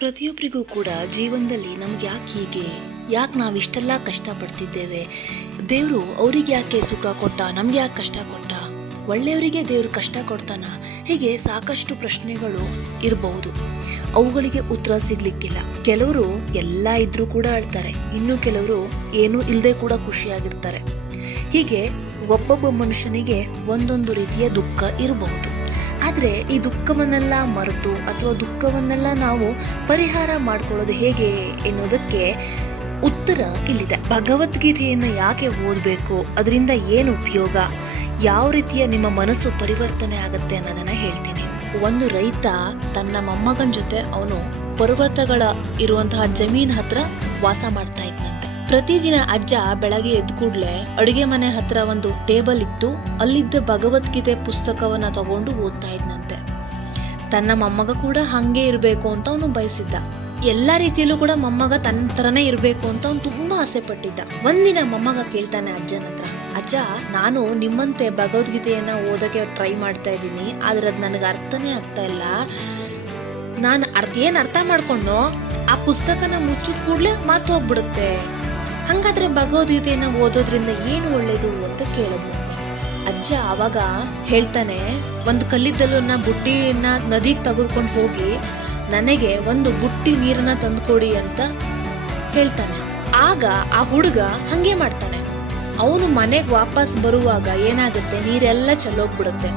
ಪ್ರತಿಯೊಬ್ಬರಿಗೂ ಕೂಡ ಜೀವನದಲ್ಲಿ ನಮ್ಗೆ ಯಾಕೆ ನಾವು ಇಷ್ಟೆಲ್ಲ ಕಷ್ಟಪಡ್ತಿದ್ದೇವೆ, ದೇವರು ಅವ್ರಿಗೆ ಯಾಕೆ ಸುಖ ಕೊಟ್ಟ, ನಮ್ಗೆ ಯಾಕೆ ಕಷ್ಟ ಕೊಟ್ಟ, ಒಳ್ಳೆಯವರಿಗೆ ದೇವರು ಕಷ್ಟ ಕೊಡ್ತಾನ, ಹೀಗೆ ಸಾಕಷ್ಟು ಪ್ರಶ್ನೆಗಳು ಇರಬಹುದು. ಅವುಗಳಿಗೆ ಉತ್ತರ ಸಿಗ್ಲಿಕ್ಕಿಲ್ಲ. ಕೆಲವರು ಎಲ್ಲ ಇದ್ರೂ ಕೂಡ ಅಳ್ತಾರೆ, ಇನ್ನು ಕೆಲವರು ಏನೂ ಇಲ್ಲದೆ ಕೂಡ ಖುಷಿಯಾಗಿರ್ತಾರೆ. ಹೀಗೆ ಒಬ್ಬೊಬ್ಬ ಮನುಷ್ಯನಿಗೆ ಒಂದೊಂದು ರೀತಿಯ ದುಃಖ ಇರಬಹುದು. ಆದರೆ ಈ ದುಃಖವನ್ನೆಲ್ಲ ಮರೆತು ಅಥವಾ ದುಃಖವನ್ನೆಲ್ಲ ನಾವು ಪರಿಹಾರ ಮಾಡ್ಕೊಳ್ಳೋದು ಹೇಗೆ ಎನ್ನುವುದಕ್ಕೆ ಉತ್ತರ ಇಲ್ಲಿದೆ. ಭಗವದ್ಗೀತೆಯನ್ನು ಯಾಕೆ ಓದಬೇಕು, ಅದರಿಂದ ಏನು ಉಪಯೋಗ, ಯಾವ ರೀತಿಯ ನಿಮ್ಮ ಮನಸ್ಸು ಪರಿವರ್ತನೆ ಆಗುತ್ತೆ ಅನ್ನೋದನ್ನ ಹೇಳ್ತೀನಿ. ಒಂದು ರೈತ ತನ್ನ ಮೊಮ್ಮಗನ ಜೊತೆ ಅವನು ಪರ್ವತಗಳ ಇರುವಂತಹ ಜಮೀನ್ ಹತ್ರ ವಾಸ ಮಾಡ್ತಾ ಇದ್ನಂತೆ. ಪ್ರತಿದಿನ ಅಜ್ಜ ಬೆಳಗ್ಗೆ ಎದ್ದ ಕೂಡ್ಲೆ ಅಡುಗೆ ಮನೆ ಹತ್ರ ಒಂದು ಟೇಬಲ್ ಇತ್ತು, ಅಲ್ಲಿದ್ದ ಭಗವದ್ಗೀತೆ ಪುಸ್ತಕವನ್ನ ತಗೊಂಡು ಓದ್ತಾ ಇದ್ನಂತೆ. ತನ್ನ ಮೊಮ್ಮಗ ಕೂಡ ಹಂಗೆ ಇರಬೇಕು ಅಂತ ಅವನು ಬಯಸಿದ್ದ. ಎಲ್ಲಾ ರೀತಿಯಲ್ಲೂ ಕೂಡ ಮೊಮ್ಮಗ ತನ್ನ ತರನೇ ಇರಬೇಕು ಅಂತ ಅವನು ತುಂಬಾ ಆಸೆ ಪಟ್ಟಿದ್ದ. ಒಂದಿನ ಮೊಮ್ಮಗ ಕೇಳ್ತಾನೆ ಅಜ್ಜನ ಹತ್ರ, ಅಜ್ಜ, ನಾನು ನಿಮ್ಮಂತೆ ಭಗವದ್ಗೀತೆಯನ್ನ ಓದಕ್ಕೆ ಟ್ರೈ ಮಾಡ್ತಾ ಇದ್ದೀನಿ, ಆದ್ರೆ ಅದ್ ನನಗೆ ಅರ್ಥನೇ ಆಗ್ತಾ ಇಲ್ಲ. ನಾನು ಅರ್ಥ ಮಾಡ್ಕೊಂಡು ಆ ಪುಸ್ತಕನ ಮುಚ್ಚಿದ ಕೂಡ್ಲೆ ಮಾತು ಹೋಗ್ಬಿಡುತ್ತೆ. ಹಂಗಾದ್ರೆ ಭಗವದ್ಗೀತೆಯನ್ನ ಓದೋದ್ರಿಂದ ಏನು ಒಳ್ಳೇದು ಅಂತ ಕೇಳದ್ನಂತೆ. ಅಜ್ಜ ಆವಾಗ ಹೇಳ್ತಾನೆ, ಒಂದು ಕಲ್ಲಿದ್ದಲನ್ನ ಬುಟ್ಟಿಯನ್ನ ನದಿಗೆ ತೆಗೆದುಕೊಂಡು ಹೋಗಿ ನನಗೆ ಒಂದು ಬುಟ್ಟಿ ನೀರನ್ನ ತಂದುಕೊಡಿ ಅಂತ ಹೇಳ್ತಾನೆ. ಆಗ ಆ ಹುಡುಗ ಹಂಗೆ ಮಾಡ್ತಾನೆ. ಅವನು ಮನೆಗೆ ವಾಪಸ್ ಬರುವಾಗ ಏನಾಗುತ್ತೆ, ನೀರೆಲ್ಲ ಚೆಲ್ಲೋಗ್ಬಿಡುತ್ತೆ.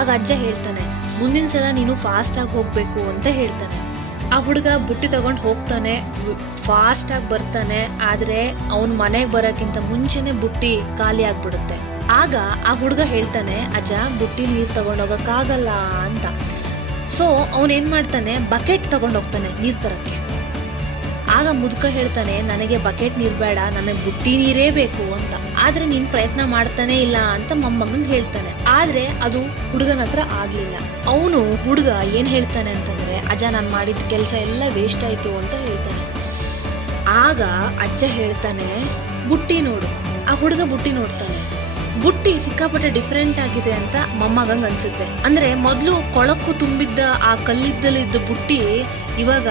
ಆಗ ಅಜ್ಜ ಹೇಳ್ತಾನೆ, ಮುಂದಿನ ಸಲ ನೀನು ಫಾಸ್ಟ್ ಆಗಿ ಹೋಗ್ಬೇಕು ಅಂತ ಹೇಳ್ತಾನೆ. ಆ ಹುಡುಗ ಬುಟ್ಟಿ ತಗೊಂಡು ಹೋಗ್ತಾನೆ, ಫಾಸ್ಟ್ ಆಗಿ ಬರ್ತಾನೆ. ಆದ್ರೆ ಅವನ್ ಮನೆಗೆ ಬರೋಕ್ಕಿಂತ ಮುಂಚೆನೆ ಬುಟ್ಟಿ ಖಾಲಿ ಆಗ್ಬಿಡುತ್ತೆ. ಆಗ ಆ ಹುಡುಗ ಹೇಳ್ತಾನೆ, ಅಜ್ಜ, ಬುಟ್ಟಿ ನೀರ್ ತಗೊಂಡೋಗಕ್ಕಾಗಲ್ಲ ಅಂತ. ಸೊ ಅವನೇನ್ ಮಾಡ್ತಾನೆ, ಬಕೆಟ್ ತಗೊಂಡೋಗ್ತಾನೆ ನೀರ್ ತರಕ್ಕೆ. ಆಗ ಮುದುಕ ಹೇಳ್ತಾನೆ, ನನಗೆ ಬಕೆಟ್ ನೀರ್ ಬೇಡ, ನನಗೆ ಬುಟ್ಟಿ ನೀರೇ ಬೇಕು ಅಂತ. ಆದ್ರೆ ನೀನ್ ಪ್ರಯತ್ನ ಮಾಡ್ತಾನೆ ಇಲ್ಲ ಅಂತ ಮೊಮ್ಮಗನ್ ಹೇಳ್ತಾನೆ. ಆದ್ರೆ ಅದು ಹುಡುಗನ ಹತ್ರ ಆಗ್ಲಿಲ್ಲ. ಅವನು ಹುಡುಗ ಏನ್ ಹೇಳ್ತಾನೆ ಅಂತಂದ್ರೆ, ಅಜ್ಜ, ನಾನ್ ಮಾಡಿದ ಕೆಲಸ ಎಲ್ಲ ವೇಸ್ಟ್ ಆಯ್ತು ಅಂತ ಹೇಳ್ತಾನೆ. ಆಗ ಅಜ್ಜ ಹೇಳ್ತಾನೆ, ಬುಟ್ಟಿ ನೋಡು. ಆ ಹುಡುಗ ಬುಟ್ಟಿ ನೋಡ್ತಾನೆ. ಬುಟ್ಟಿ ಸಿಕ್ಕಾಪಟ್ಟೆ ಡಿಫ್ರೆಂಟ್ ಆಗಿದೆ ಅಂತ ಮೊಮ್ಮಗಂಗ್ ಅನ್ಸುತ್ತೆ. ಅಂದ್ರೆ ಮೊದ್ಲು ಕೊಳಕು ತುಂಬಿದ್ದ ಆ ಕಲ್ಲಿದ್ದಲಿದ್ದ ಬುಟ್ಟಿ ಇವಾಗ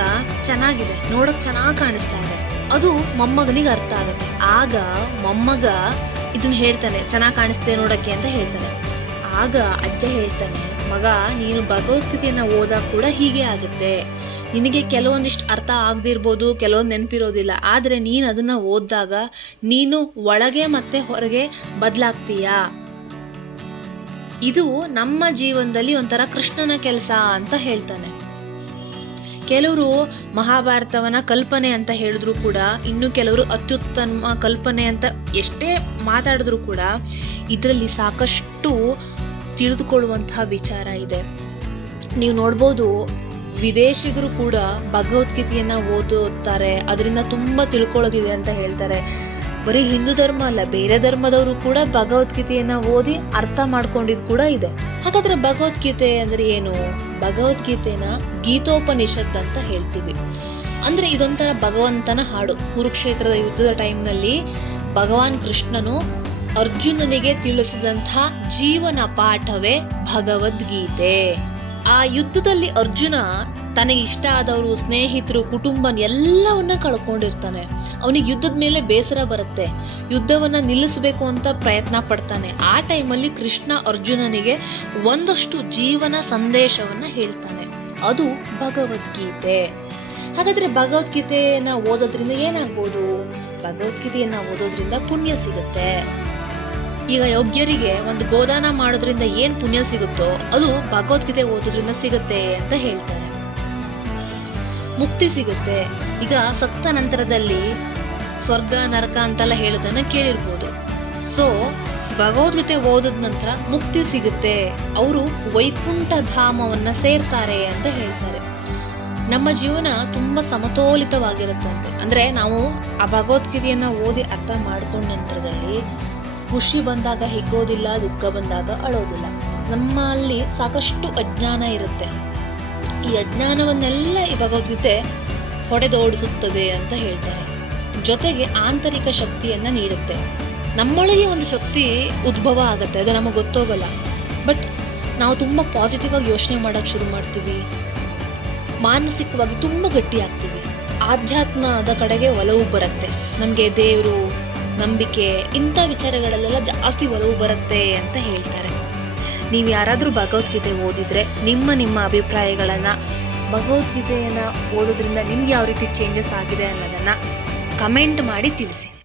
ಚೆನ್ನಾಗಿದೆ, ನೋಡಕ್ ಚೆನ್ನಾಗ್ ಕಾಣಿಸ್ತಾ ಇದೆ. ಅದು ಮೊಮ್ಮಗನಿಗೆ ಅರ್ಥ ಆಗುತ್ತೆ. ಆಗ ಮೊಮ್ಮಗ ಇದನ್ನ ಹೇಳ್ತಾನೆ, ಚೆನ್ನಾಗ್ ಕಾಣಿಸ್ತೆ ನೋಡಕ್ಕೆ ಅಂತ ಹೇಳ್ತಾನೆ. ಆಗ ಅಜ್ಜ ಹೇಳ್ತಾನೆ, ಮಗ, ನೀನು ಭಗವದ್ಗೀತೆಯನ್ನ ಓದಾಗ ಕೂಡ ಹೀಗೆ ಆಗುತ್ತೆ. ನಿನಗೆ ಕೆಲವೊಂದಿಷ್ಟು ಅರ್ಥ ಆಗದಿರ್ಬೋದು, ಕೆಲವೊಂದು ನೆನಪಿರೋದಿಲ್ಲ. ಆದರೆ ನೀನು ಅದನ್ನ ಓದಿದಾಗ ನೀನು ಒಳಗೆ ಮತ್ತೆ ಹೊರಗೆ ಬದಲಾಗ್ತೀಯಾ. ಇದು ನಮ್ಮ ಜೀವನದಲ್ಲಿ ಒಂಥರ ಕೃಷ್ಣನ ಕೆಲಸ ಅಂತ ಹೇಳ್ತಾನೆ. ಕೆಲವರು ಮಹಾಭಾರತವನ್ನ ಕಲ್ಪನೆ ಅಂತ ಹೇಳಿದ್ರು ಕೂಡ, ಇನ್ನು ಕೆಲವರು ಅತ್ಯುತ್ತಮ ಕಲ್ಪನೆ ಅಂತ ಎಷ್ಟೇ ಮಾತಾಡಿದ್ರು ಕೂಡ ಇದರಲ್ಲಿ ಸಾಕಷ್ಟು ತಿಳಿದುಕೊಳ್ಳುವಂತಹ ವಿಚಾರ ಇದೆ. ನೀವು ನೋಡ್ಬೋದು, ವಿದೇಶಿಗರು ಕೂಡ ಭಗವದ್ಗೀತೆಯನ್ನ ಓದುತ್ತಾರೆ, ಅದರಿಂದ ತುಂಬಾ ತಿಳ್ಕೊಳ್ಳೋದಿದೆ ಅಂತ ಹೇಳ್ತಾರೆ. ಬರೀ ಹಿಂದೂ ಧರ್ಮ ಅಲ್ಲ, ಬೇರೆ ಧರ್ಮದವರು ಕೂಡ ಭಗವದ್ಗೀತೆಯನ್ನ ಓದಿ ಅರ್ಥ ಮಾಡ್ಕೊಂಡಿದ್ ಕೂಡ ಇದೆ. ಹಾಗಾದ್ರೆ ಭಗವದ್ಗೀತೆ ಅಂದ್ರೆ ಏನು? ಭಗವದ್ಗೀತೆನ ಗೀತೋಪನಿಷತ್ ಅಂತ ಹೇಳ್ತೀವಿ. ಅಂದ್ರೆ ಇದೊಂಥರ ಭಗವಂತನ ಹಾಡು. ಕುರುಕ್ಷೇತ್ರದ ಯುದ್ಧದ ಟೈಮ್ನಲ್ಲಿ ಭಗವಾನ್ ಕೃಷ್ಣನು ಅರ್ಜುನನಿಗೆ ತಿಳಿಸಿದಂತಹ ಜೀವನ ಪಾಠವೇ ಭಗವದ್ಗೀತೆ. ಆ ಯುದ್ಧದಲ್ಲಿ ಅರ್ಜುನ ತನಗೆ ಇಷ್ಟ ಆದವರು, ಸ್ನೇಹಿತರು, ಕುಟುಂಬ ಎಲ್ಲವನ್ನ ಕಳ್ಕೊಂಡಿರ್ತಾನೆ. ಅವನಿಗೆ ಯುದ್ಧದ ಮೇಲೆ ಬೇಸರ ಬರುತ್ತೆ, ಯುದ್ಧವನ್ನ ನಿಲ್ಲಿಸಬೇಕು ಅಂತ ಪ್ರಯತ್ನ ಪಡ್ತಾನೆ. ಆ ಟೈಮಲ್ಲಿ ಕೃಷ್ಣ ಅರ್ಜುನನಿಗೆ ಒಂದಷ್ಟು ಜೀವನ ಸಂದೇಶವನ್ನ ಹೇಳ್ತಾನೆ, ಅದು ಭಗವದ್ಗೀತೆ. ಹಾಗಾದ್ರೆ ಭಗವದ್ಗೀತೆಯನ್ನ ಓದೋದ್ರಿಂದ ಏನಾಗ್ಬೋದು? ಭಗವದ್ಗೀತೆಯನ್ನ ಓದೋದ್ರಿಂದ ಪುಣ್ಯ ಸಿಗುತ್ತೆ. ಈಗ ಯೋಗ್ಯರಿಗೆ ಒಂದು ಗೋದಾನ ಮಾಡೋದ್ರಿಂದ ಏನ್ ಪುಣ್ಯ ಸಿಗುತ್ತೋ ಅದು ಭಗವದ್ಗೀತೆ ಓದೋದ್ರಿಂದ ಸಿಗುತ್ತೆ ಅಂತ ಹೇಳ್ತಾರೆ. ಮುಕ್ತಿ ಸಿಗುತ್ತೆ. ಈಗ ಸತ್ತ ನಂತರದಲ್ಲಿ ಸ್ವರ್ಗ ನರಕ ಅಂತೆಲ್ಲ ಹೇಳೋದನ್ನ ಕೇಳಿರ್ಬೋದು. ಸೊ ಭಗವದ್ಗೀತೆ ಓದಿದ ನಂತರ ಮುಕ್ತಿ ಸಿಗುತ್ತೆ, ಅವರು ವೈಕುಂಠ ಧಾಮವನ್ನ ಸೇರ್ತಾರೆ ಅಂತ ಹೇಳ್ತಾರೆ. ನಮ್ಮ ಜೀವನ ತುಂಬಾ ಸಮತೋಲಿತವಾಗಿರುತ್ತಂತೆ. ಅಂದ್ರೆ ನಾವು ಆ ಭಗವದ್ಗೀತೆಯನ್ನ ಓದಿ ಅರ್ಥ ಮಾಡ್ಕೊಂಡ ನಂತರದಲ್ಲಿ ಖುಷಿ ಬಂದಾಗ ಹಿಗ್ಗೋದಿಲ್ಲ, ದುಃಖ ಬಂದಾಗ ಅಳೋದಿಲ್ಲ. ನಮ್ಮಲ್ಲಿ ಸಾಕಷ್ಟು ಅಜ್ಞಾನ ಇರುತ್ತೆ. ಈ ಅಜ್ಞಾನವನ್ನೆಲ್ಲ ಈ ಭಗವದ್ಗೀತೆ ಹೊಡೆದೋಡಿಸುತ್ತದೆ ಅಂತ ಹೇಳ್ತಾರೆ. ಜೊತೆಗೆ ಆಂತರಿಕ ಶಕ್ತಿಯನ್ನ ನೀಡುತ್ತೆ. ನಮ್ಮೊಳಗೆ ಒಂದು ಶಕ್ತಿ ಉದ್ಭವ ಆಗುತ್ತೆ, ಅದು ನಮಗೆ ಗೊತ್ತೋಗಲ್ಲ. ಬಟ್ ನಾವು ತುಂಬ ಪಾಸಿಟಿವ್ ಆಗಿ ಯೋಚನೆ ಮಾಡೋಕ್ಕೆ ಶುರು ಮಾಡ್ತೀವಿ. ಮಾನಸಿಕವಾಗಿ ತುಂಬ ಗಟ್ಟಿಯಾಗ್ತೀವಿ. ಆಧ್ಯಾತ್ಮದ ಕಡೆಗೆ ಒಲವು ಬರುತ್ತೆ. ನಮಗೆ ದೇವರು, ನಂಬಿಕೆ ಇಂಥ ವಿಚಾರಗಳಲ್ಲೆಲ್ಲ ಜಾಸ್ತಿ ಒಲವು ಬರುತ್ತೆ ಅಂತ ಹೇಳ್ತಾರೆ. ನೀವು ಯಾರಾದರೂ ಭಗವದ್ಗೀತೆ ಓದಿದರೆ ನಿಮ್ಮ ಅಭಿಪ್ರಾಯಗಳನ್ನು, ಭಗವದ್ಗೀತೆಯನ್ನು ಓದೋದ್ರಿಂದ ನಿಮ್ಗೆ ಯಾವ ರೀತಿ ಚೇಂಜಸ್ ಆಗಿದೆ ಅನ್ನೋದನ್ನು ಕಮೆಂಟ್ ಮಾಡಿ ತಿಳಿಸಿ.